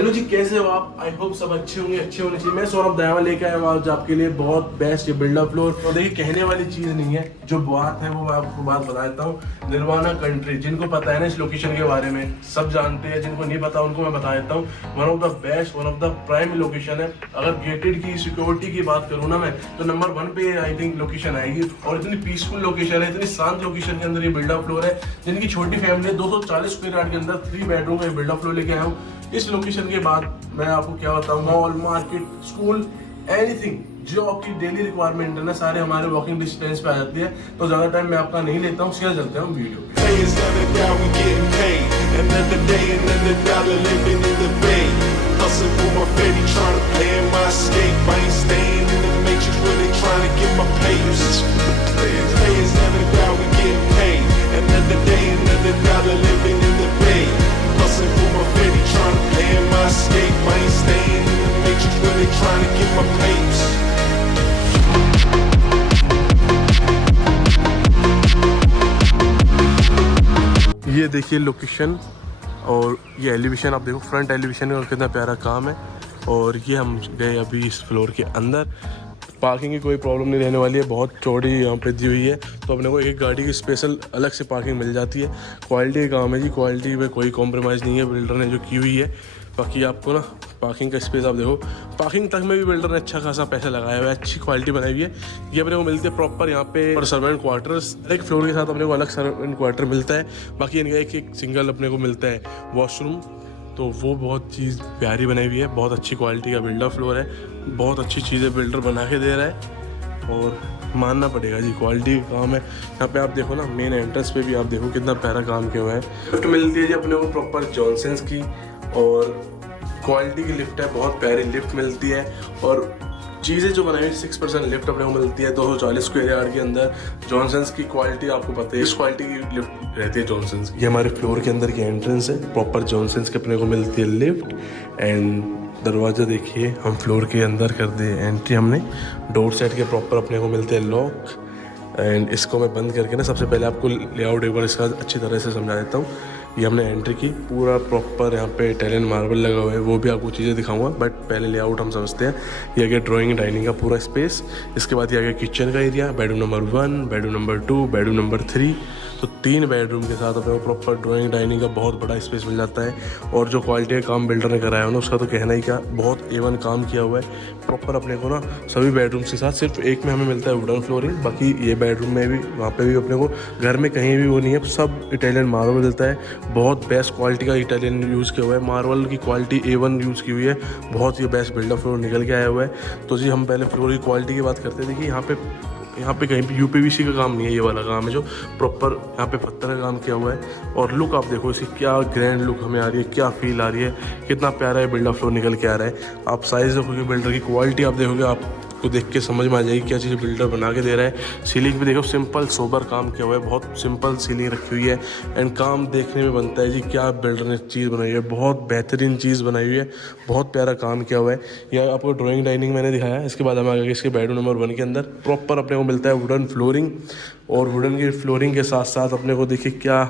Hello जी, कैसे हो आप? आई होप सब अच्छे होंगे, अच्छे होने चाहिए। मैं सौरभ दयावा लेकर आया हूँ आज आपके लिए बहुत बेस्ट ये बिल्डअप फ्लोर। तो देखिए, कहने वाली चीज़ नहीं है, जो बात है वो मैं आपको बात बता देता हूँ। निर्वाणा कंट्री, जिनको पता है ना इस लोकेशन के बारे में, सब जानते हैं। जिनको नहीं पता उनको मैं बता देता हूँ। One of the best, one of the prime location है। अगर गेटेड की सिक्योरिटी की बात करूँ ना मैं, तो नंबर 1 पे आई थिंक लोकेशन आएगी। और इतनी पीसफुल लोकेशन है, इतनी शांत लोकेशन के अंदर ये बिल्डअप फ्लोर है। जिनकी छोटी फैमिली है, 240 स्क्वायर यार्ड के अंदर 3 बेडरूम का बिल्डअप फ्लोर लेके आया हूँ। इस लोकेशन के बाद मैं आपको क्या बताऊं, मॉल, मार्केट, स्कूल, एनीथिंग जो आपकी डेली रिक्वायरमेंट है ना, सारे हमारे वॉकिंग डिस्टेंस पे आ जाती है। तो ज्यादा टाइम मैं आपका नहीं लेता हूँ, शेयर चलते हैं वीडियो। ये देखिए लोकेशन और ये एलिवेशन आप देखो, फ्रंट एलिवेशन का कितना प्यारा काम है। और ये हम गए अभी इस फ्लोर के अंदर। पार्किंग की कोई प्रॉब्लम नहीं रहने वाली है, बहुत चौड़ी यहाँ पे दी हुई है। तो अपने को एक गाड़ी की स्पेशल अलग से पार्किंग मिल जाती है। क्वालिटी का काम है जी, क्वालिटी में कोई कॉम्प्रोमाइज़ नहीं है बिल्डर ने जो की हुई है। बाकी आपको ना पार्किंग का स्पेस आप देखो, पार्किंग तक में भी बिल्डर ने अच्छा खासा पैसा लगाया हुआ है, अच्छी क्वालिटी बनाई हुई है। ये अपने को मिलती है प्रॉपर यहाँ पे और सर्वेंट क्वार्टर्स। एक फ्लोर के साथ अपने को अलग सर्वेंट क्वार्टर मिलता है। बाकी इनका एक सिंगल अपने को मिलता है वॉशरूम। तो वो बहुत चीज़ प्यारी बनाई हुई है, बहुत अच्छी क्वालिटी का बिल्डर फ्लोर है। बहुत अच्छी चीज़ें बिल्डर बना के दे रहा है और मानना पड़ेगा जी, क्वालिटी का काम है। यहाँ पे आप देखो ना, मेन एंट्रेंस पे भी आप देखो कितना प्यारा काम किया हुआ है। लिफ्ट मिलती है जी अपने को प्रॉपर जॉनसन्स की, और क्वालिटी की लिफ्ट है, बहुत प्यारी लिफ्ट मिलती है। और चीज़ें जो बनाई हुई 6% लिफ्ट अपने को मिलती है 240 स्क्वायर यार्ड के अंदर। जॉनसन्स की क्वालिटी आपको पता है, इस क्वालिटी की लिफ्ट रहती है जॉनसन्स। ये हमारे फ्लोर के अंदर की एंट्रेंस है, प्रॉपर जॉनसन्स की अपने को मिलती है लिफ्ट। एंड दरवाज़ा देखिए, हम फ्लोर के अंदर कर दे एंट्री हमने। डोर सेट के प्रॉपर अपने को मिलते हैं लॉक। एंड इसको मैं बंद करके ना, सबसे पहले आपको लेआउट एक बार इसका अच्छी तरह से समझा देता हूँ। ये हमने एंट्री की, पूरा प्रॉपर यहाँ पे इटालियन मार्बल लगा हुआ है, वो भी आपको चीज़ें दिखाऊंगा। बट पहले लेआउट हम समझते हैं। ये आ गया ड्राइंग डाइनिंग का पूरा स्पेस। इसके बाद ये आ गया किचन का area, bedroom number 1, bedroom number 2, bedroom number 3। तो 3 बेडरूम के साथ अपने को प्रॉपर ड्राइंग डाइनिंग का बहुत बड़ा स्पेस मिल जाता है। और जो क्वालिटी का काम बिल्डर ने कराया है ना, उसका तो कहना ही क्या, बहुत A1 काम किया हुआ है प्रॉपर। अपने को ना सभी बेडरूम्स के साथ सिर्फ एक में हमें मिलता है वुडन फ्लोरिंग। बाकी ये बेडरूम में भी, वहाँ पे भी अपने को घर में कहीं भी वो नहीं है, सब इटालियन मार्बल मिलता है। बहुत बेस्ट क्वालिटी का इटालियन यूज़ किया हुआ है, मार्बल की क्वालिटी A1 यूज़ की हुई है। बहुत ही बेस्ट बिल्डर फ्लोर निकल के आया हुआ है। तो जी हम पहले फ्लोर की क्वालिटी की बात करते थे कि यहाँ पे कहीं भी UPVC का काम नहीं है, ये वाला काम है जो प्रॉपर यहाँ पे पत्थर का काम किया हुआ है। और लुक आप देखो इसकी, क्या ग्रैंड लुक हमें आ रही है, क्या फील आ रही है, कितना प्यारा है बिल्डर फ्लोर निकल के आ रहा है। आप साइज देखोगे, बिल्डर की क्वालिटी आप देखोगे, आपको देख के समझ में आ जाएगी क्या चीज़ बिल्डर बना के दे रहा है। सीलिंग भी देखो, सिंपल सोबर काम किया हुआ है, बहुत सिंपल सीलिंग रखी हुई है। एंड काम देखने में बनता है जी, क्या बिल्डर ने चीज़ बनाई है, बहुत बेहतरीन चीज़ बनाई हुई है, बहुत प्यारा काम किया हुआ है। यह आपको ड्राइंग डाइनिंग मैंने दिखाया। इसके बाद हम आ गए इसके बेडरूम नंबर 1 के अंदर। प्रॉपर अपने को मिलता है वुडन फ्लोरिंग, और वुडन की फ्लोरिंग के साथ साथ अपने को देखिए क्या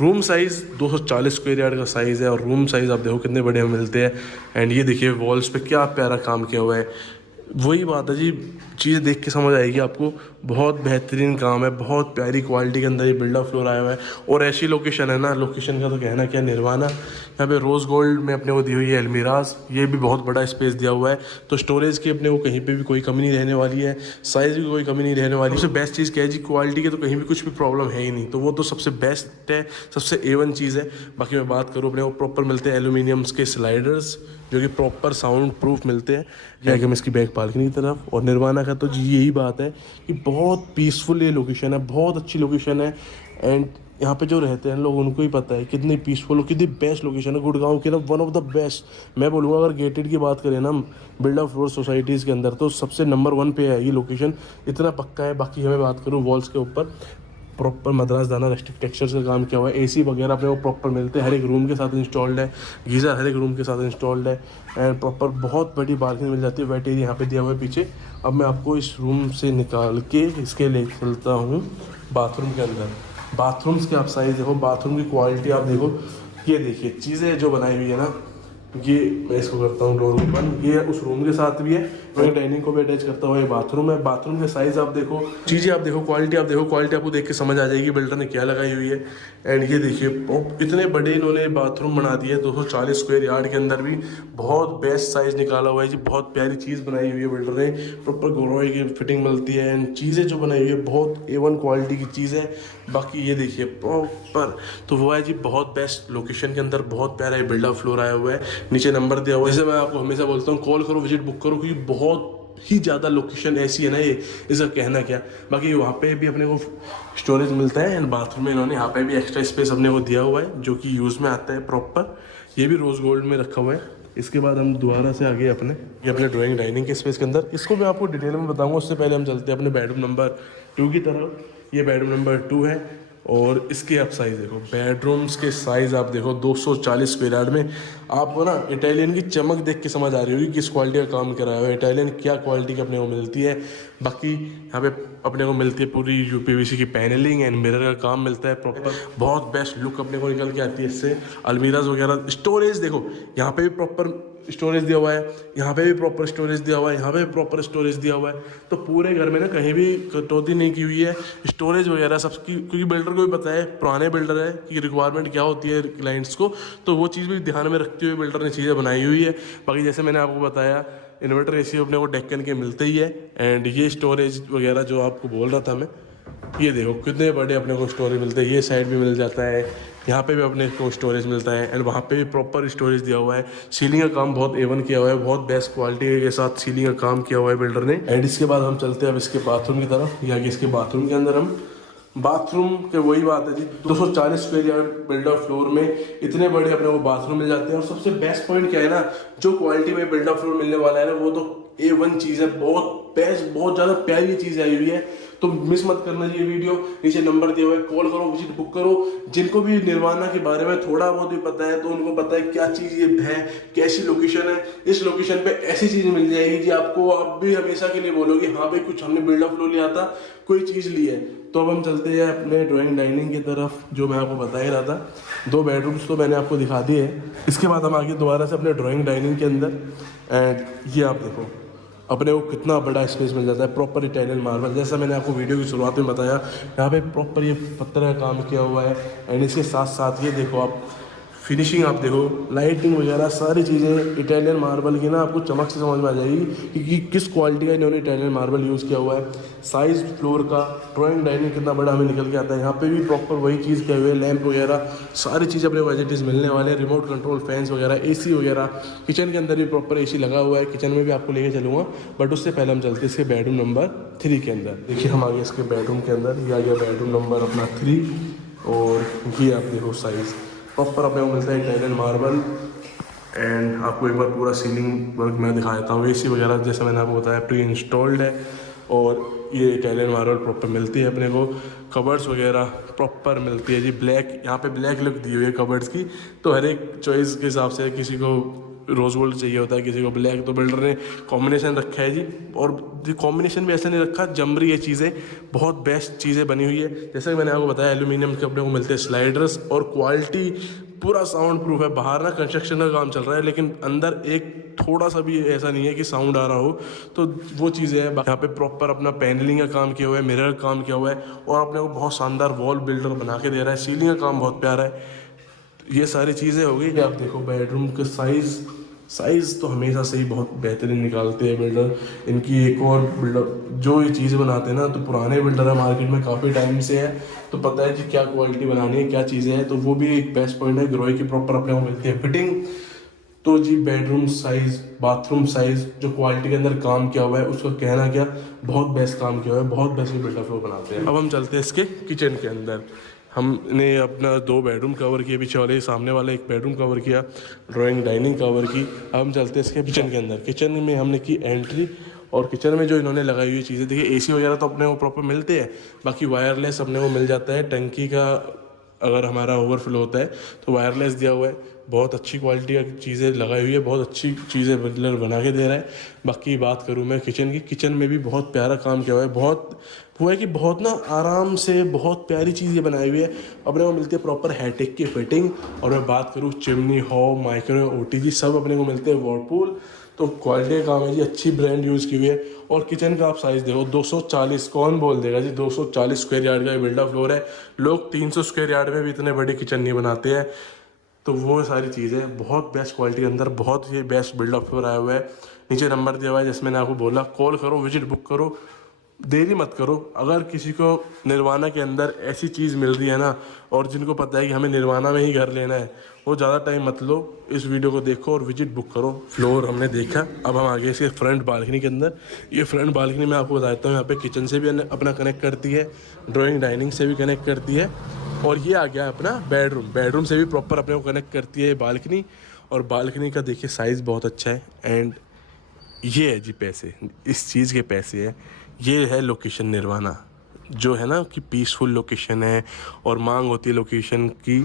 रूम साइज़ 240 स्क्वायर यार्ड का साइज़ है। और रूम साइज़ आप देखो कितने बड़े मिलते हैं। एंड ये देखिए वॉल्स पे क्या प्यारा काम किया हुआ है। वही बात है जी, चीज़ देख के समझ आएगी आपको, बहुत बेहतरीन काम है, बहुत प्यारी क्वालिटी के अंदर ये बिल्डर फ्लोर आया हुआ है। और ऐसी लोकेशन है ना, लोकेशन का तो कहना क्या, निर्वाणा। यहाँ पे रोज़ गोल्ड में अपने को दी हुई है अलमीराज, ये भी बहुत बड़ा स्पेस दिया हुआ है। तो स्टोरेज की अपने को कहीं पे भी कोई कमी नहीं रहने वाली है, साइज़ भी कोई कमी नहीं रहने वाली। सबसे बेस्ट चीज़ क्या है जी, क्वालिटी की तो कहीं भी कुछ भी प्रॉब्लम है ही नहीं। तो वो तो सबसे बेस्ट है, सबसे A1 चीज़ है। बाकी मैं बात करूँ, अपने को प्रॉपर मिलते हैं एल्यूमिनियम्स के स्लाइडर्स, जो कि प्रॉपर साउंड प्रूफ मिलते हैं। या कि हम इसकी बैक पार्किंग की तरफ। और निर्वाणा का तो जी यही बात है कि बहुत पीसफुल ये लोकेशन है, बहुत अच्छी लोकेशन है। एंड यहाँ पे जो रहते हैं लोग, उनको ही पता है कितनी पीसफुल और कितनी बेस्ट लोकेशन है। गुड़गांव की ना वन ऑफ द बेस्ट, मैं बोलूँगा अगर गेटेड की बात करें ना बिल्डर फ्लोर सोसाइटीज़ के अंदर, तो सबसे नंबर 1 पे है ये लोकेशन, इतना पक्का है। बाकी हमें बात करूँ वॉल्स के ऊपर, प्रॉपर मद्रास दाना रस्टिक टेक्सचर का काम किया हुआ है। AC वगैरह अपने को प्रॉपर मिलते हैं, हर एक रूम के साथ इंस्टॉल्ड है। गीज़र हर एक रूम के साथ इंस्टॉल्ड है। एंड प्रॉपर बहुत बड़ी बालकनी मिल जाती है। वेट एरिया यहाँ पे दिया हुआ है पीछे। अब मैं आपको इस रूम से निकाल के इसके ले चलता हूँ बाथरूम के अंदर। बाथरूम्स के आप साइज देखो, बाथरूम की क्वालिटी आप देखो, ये देखिए चीज़ें जो बनाई हुई है ना, ये मैं इसको करता हूँ डोर ओपन। ये उस रूम के साथ भी है, ड्राइंग डाइनिंग को भी अटैच करता हुआ ये बाथरूम है। बाथरूम के साइज आप देखो, चीज़ें आप देखो, क्वालिटी आप देखो, क्वालिटी आपको देख के समझ आ जाएगी बिल्डर ने क्या लगाई हुई है। एंड ये देखिए इतने बड़े इन्होंने बाथरूम बना दिए 240 स्क्वायर यार्ड के अंदर भी, बहुत बेस्ट साइज निकाला हुआ है जी। बहुत प्यारी चीज़ बनाई हुई है बिल्डर ने, प्रॉपर गोरवाई की फिटिंग मिलती है एंड चीज़ें जो बनाई हुई है बहुत A1 क्वालिटी की चीज़ है। बाकी ये देखिए प्रॉपर तो वो है जी, बहुत बेस्ट लोकेशन के अंदर, बहुत प्यारा बिल्डअप फ्लोर आया हुआ है। नीचे नंबर दिया हुआ है, जैसे मैं आपको हमेशा बोलता हूँ कॉल करो, विजिट बुक करो, क्योंकि बहुत ही ज़्यादा लोकेशन ऐसी है ना, ये इसका कहना क्या। बाकी वहाँ पे भी अपने को स्टोरेज मिलता है एंड बाथरूम में इन्होंने यहाँ पे भी एक्स्ट्रा स्पेस अपने को दिया हुआ है जो कि यूज़ में आता है प्रॉपर। ये भी रोज़ गोल्ड में रखा हुआ है। इसके बाद हम दोबारा से आगे ये अपने ड्राइंग डाइनिंग के स्पेस के अंदर, इसको मैं आपको डिटेल में बताऊंगा। उससे पहले हम चलते हैं अपने बेडरूम नंबर 2 की तरफ। ये बेडरूम नंबर 2 है और इसके आप साइज़ देखो, बेडरूम्स के साइज़ आप देखो 240 स्क्वायर यार्ड में। आपको ना इटालियन की चमक देख के समझ आ रही होगी किस क्वालिटी का काम कराया हुआ है, इटालियन क्या क्वालिटी की अपने को मिलती है। बाकी यहाँ पे अपने को मिलती है पूरी UPVC की पैनलिंग एंड मिरर का काम मिलता है प्रॉपर। बहुत बेस्ट लुक अपने को निकल के आती है इससे। अलमीराज वगैरह, स्टोरेज देखो, यहाँ पे भी प्रॉपर स्टोरेज दिया हुआ है, यहाँ पे भी प्रॉपर स्टोरेज दिया हुआ है, यहाँ पे भी प्रॉपर स्टोरेज दिया हुआ है। तो पूरे घर में ना कहीं भी कटौती नहीं की हुई है स्टोरेज वगैरह सबकी, क्योंकि बिल्डर को भी पता है, पुराने बिल्डर है, कि रिक्वायरमेंट क्या होती है क्लाइंट्स को, तो वो चीज़ भी ध्यान में रखते हुए बिल्डर ने चीज़ें बनाई हुई है। बाकी जैसे मैंने आपको बताया इन्वर्टर AC अपने को डेक्कन के मिलते ही है। एंड ये स्टोरेज वगैरह जो आपको बोल रहा था मैं, ये देखो कितने बड़े अपने को स्टोरेज मिलते हैं। ये साइड भी मिल जाता है, यहाँ पे भी अपने को स्टोरेज मिलता है एंड वहाँ पे भी प्रॉपर स्टोरेज दिया हुआ है। सीलिंग का काम बहुत A1 किया हुआ है, बहुत बेस्ट क्वालिटी के साथ सीलिंग का काम किया हुआ है बिल्डर ने। एंड इसके बाद हम चलते हैं अब इसके बाथरूम की तरफ। या कि इसके बाथरूम के अंदर हम बाथरूम के वही बात है जी, 240 स्क्वायर यार्ड बिल्डअप फ्लोर में इतने बड़े अपने को बाथरूम मिल जाते हैं। और सबसे बेस्ट पॉइंट क्या है ना, जो क्वालिटी में बिल्डअप फ्लोर मिलने वाला है ना, वो तो A1 चीज़ है, बहुत बेस्ट, बहुत ज़्यादा प्यारी चीज़ आई हुई है। तो मिस मत करना ये वीडियो, नीचे नंबर दिया हुआ है, कॉल करो, विजिट बुक करो। जिनको भी निर्वाणा के बारे में थोड़ा बहुत भी पता है तो उनको पता है क्या चीज़ ये है, कैसी लोकेशन है। इस लोकेशन पे ऐसी चीज़ मिल जाएगी जी आपको, आप भी हमेशा के लिए बोलोगे हाँ भाई कुछ हमने बिल्डअप फ्लोर लिया था, कोई चीज़ ली है। तो अब हम चलते हैं अपने ड्राइंग डाइनिंग की तरफ, जो मैं आपको बता ही रहा था। 2 बेडरूम्स तो मैंने आपको दिखा दिए हैं। इसके बाद हम आगे दोबारा से अपने ड्राइंग डाइनिंग के अंदर। एंड ये आप देखो अपने को कितना बड़ा स्पेस मिल जाता है, प्रॉपर इटालियन मार्बल, जैसा मैंने आपको वीडियो की शुरुआत में बताया। यहाँ पे प्रॉपर ये पत्थर का काम किया हुआ है। एंड इसके साथ साथ ये देखो आप फिनिशिंग, आप देखो लाइटिंग वगैरह सारी चीज़ें इटालियन मार्बल की ना आपको चमक से समझ में आ जाएगी कि किस क्वालिटी का इन्होंने इटालियन मार्बल यूज़ किया हुआ है। साइज़ फ्लोर का, ड्राइंग डाइनिंग कितना बड़ा हमें निकल के आता है। यहाँ पे भी प्रॉपर वही चीज़ किए हुए, लैंप वगैरह सारी चीज़ें अपने वेजिटीज़ मिलने वाले हैं, रिमोट कंट्रोल फैंस वगैरह, AC वगैरह। किचन के अंदर भी प्रॉपर AC लगा हुआ है, किचन में भी आपको लेके चलूँगा। बट उससे पहले हम चलते हैं इसके बेडरूम नंबर 3 के अंदर। देखिए हम आ गए इसके बेडरूम के अंदर, ये आ गया बेडरूम नंबर अपना 3। और ये आप देखो साइज़ प्रॉपर अपने को मिलता है इटालियन मार्बल। एंड आपको एक बार पूरा सीलिंग वर्क मैं दिखा देता हूँ। AC वगैरह जैसे मैंने आपको बताया प्री इंस्टॉल्ड है और ये इटालियन मार्बल प्रॉपर मिलती है अपने को। कबर्ड्स वगैरह प्रॉपर मिलती है जी, ब्लैक, यहाँ पे ब्लैक लुक दी हुई है कबर्ड्स की। तो हर एक चॉइस के हिसाब से, किसी को रोज गोल्ड चाहिए होता है, किसी को ब्लैक, तो बिल्डर ने कॉम्बिनेशन रखा है जी। और कॉम्बिनेशन भी ऐसा नहीं रखा, जम रही है चीज़ें, बहुत बेस्ट चीज़ें बनी हुई है। जैसे कि मैंने आपको बताया एल्यूमिनियम के अपने को मिलते हैं स्लाइडर्स, और क्वालिटी पूरा साउंड प्रूफ है। बाहर ना कंस्ट्रक्शन का काम चल रहा है लेकिन अंदर एक थोड़ा सा भी ऐसा नहीं है कि साउंड आ रहा हो, तो वो चीज़ें हैं। यहाँ पे प्रॉपर अपना पैनलिंग का काम किया हुआ है, मिरर का काम किया हुआ है, और अपने को बहुत शानदार वॉल बिल्डर बना के दे रहा है। सीलिंग का काम बहुत प्यारा है। ये सारी चीज़ें हो गई। आप देखो बेडरूम का साइज़ तो हमेशा से ही बहुत बेहतरीन निकालते हैं बिल्डर। इनकी एक और बिल्डर जो ये चीज़ें बनाते हैं ना, तो पुराने बिल्डर है, मार्केट में काफ़ी टाइम से है, तो पता है जी क्या क्वालिटी बनानी है, क्या चीज़ें हैं। तो वो भी एक बेस्ट पॉइंट है। ग्रोई की प्रॉपर अपने को मिलती है फिटिंग। तो जी बेडरूम साइज़, बाथरूम साइज़, जो क्वालिटी के अंदर काम किया हुआ है उसका कहना क्या, बहुत बेस्ट काम किया हुआ है, बहुत बेस्ट बिल्डर फ्लोर बनाते हैं। अब हम चलते हैं इसके किचन के अंदर। हमने अपना 2 बेडरूम कवर किए, पीछे वाले सामने वाले 1 बेडरूम कवर किया, ड्राइंग डाइनिंग कवर की। अब हम चलते हैं इसके किचन के अंदर। किचन में हमने की एंट्री, और किचन में जो इन्होंने लगाई हुई चीज़ें देखिए, AC वगैरह तो अपने को प्रॉपर मिलते हैं, बाकी वायरलेस अपने को मिल जाता है। टंकी का अगर हमारा ओवरफ्लो होता है तो वायरलेस दिया हुआ है। बहुत अच्छी क्वालिटी की चीज़ें लगाई हुई है, बहुत अच्छी चीज़ें बिल्डर बना के दे रहा है। बाकी बात करूँ मैं किचन की, किचन में भी बहुत प्यारा काम किया हुआ है, बहुत वो है कि बहुत ना आराम से बहुत प्यारी चीज़ ये बनाई हुई है। अपने को मिलती है प्रॉपर हैटेक की फिटिंग, और मैं बात करूँ चिमनी, हॉब, माइक्रोवेव, ओटीजी सब अपने को मिलते हैं वर्लपूल। तो क्वालिटी का काम है जी, अच्छी ब्रांड यूज़ की हुई है। और किचन का आप साइज़ देखो 240, कौन बोल देगा जी 240 स्क्वायर यार्ड का ये बिल्डर फ्लोर है। लोग 300 स्क्वायर यार्ड में भी इतने बड़ी किचन नहीं बनाते हैं। तो वो सारी चीज़ें बहुत बेस्ट क्वालिटी के अंदर, बहुत ही बेस्ट बिल्डअप फ्लोर आया हुआ है। नीचे नंबर दिया हुआ है, जैसे मैंने आपको बोला, कॉल करो, विजिट बुक करो, देरी मत करो। अगर किसी को निर्वाणा के अंदर ऐसी चीज़ मिल रही है ना, और जिनको पता है कि हमें निर्वाणा में ही घर लेना है, वो ज़्यादा टाइम मत लो, इस वीडियो को देखो और विजिट बुक करो। फ्लोर हमने देखा, अब हम आगे इसके फ्रंट बालकनी के अंदर। ये फ्रंट बालकनी मैं आपको बताता हूँ, यहाँ पे किचन से भी अपना कनेक्ट करती है, ड्राइंग डाइनिंग से भी कनेक्ट करती है, और ये आ गया अपना बेडरूम, बेडरूम से भी प्रॉपर अपने को कनेक्ट करती है ये बालकनी। और बालकनी का देखिए साइज़ बहुत अच्छा है। एंड ये है जी पैसे, इस चीज़ के पैसे है। ये है लोकेशन निर्वाणा, जो है ना कि पीसफुल लोकेशन है। और मांग होती है लोकेशन की,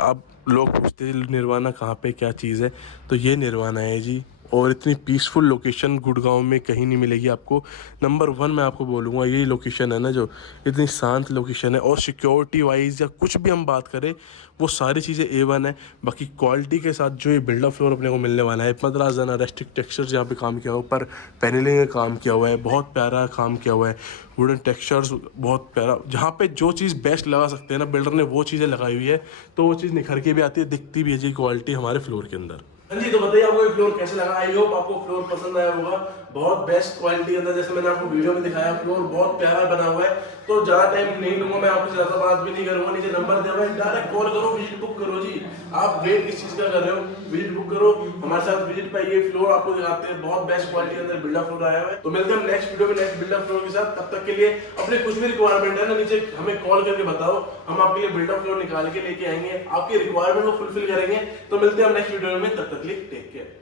अब लोग पूछते हैं निर्वाणा कहाँ पे, क्या चीज़ है, तो ये निर्वाणा है जी। और इतनी पीसफुल लोकेशन गुड़गांव में कहीं नहीं मिलेगी आपको। नंबर 1 मैं आपको बोलूँगा यही लोकेशन है ना, जो इतनी शांत लोकेशन है। और सिक्योरिटी वाइज या कुछ भी हम बात करें, वो सारी चीज़ें A1 है। बाकी क्वालिटी के साथ जो ये बिल्डअप फ्लोर अपने को मिलने वाला है, 15 जना रेस्टिक टेक्सचर्स यहाँ पे काम किया हुआ है, ऊपर पैनलिंग में काम किया हुआ है, बहुत प्यारा काम किया हुआ है, वुडन टेक्सचर्स बहुत प्यारा। जहाँ पे जो चीज़ बेस्ट लगा सकते हैं ना बिल्डर ने, वो चीज़ें लगाई हुई है, तो वो चीज़ निखर के भी आती है, दिखती भी है जी क्वालिटी हमारे फ्लोर के अंदर। हाँ जी, तो बताइए आपको ये फ्लोर कैसे लगा। आई होप आपको फ्लोर पसंद आया होगा। बहुत बेस्ट क्वालिटी के अंदर, जैसे मैंने आपको वीडियो में दिखाया, फ्लोर बहुत प्यारा बना हुआ है। तो ज़्यादा टाइम नहीं लूंगा मैं, आपको ज़्यादा बात भी नहीं करूंगा। नीचे नंबर दिया हुआ है, डायरेक्ट कॉल करो, विजिट बुक करो जी। आप वेट किस चीज़ का कर रहे हो, विजिट बुक करो, हमारे साथ विजिट पे आइए। फ्लोर आपको दिखाते हैं, बहुत बेस्ट क्वालिटी के अंदर बिल्डर फ्लोर आया हुआ है। तो मिलते हैं हम नेक्स्ट वीडियो में नेक्स्ट बिल्डर फ्लोर के साथ। तब तक के लिए अपने कुछ भी रिक्वायरमेंट है ना, नीचे हमें कॉल करके बताओ, हम आपके लिए बिल्डर फ्लोर निकाल के लेके आएंगे, आपकी रिक्वायरमेंट को फुलफिल करेंगे। तो मिलते हैं हम नेक्स्ट वीडियो में, तब तक के लिए टेक केयर।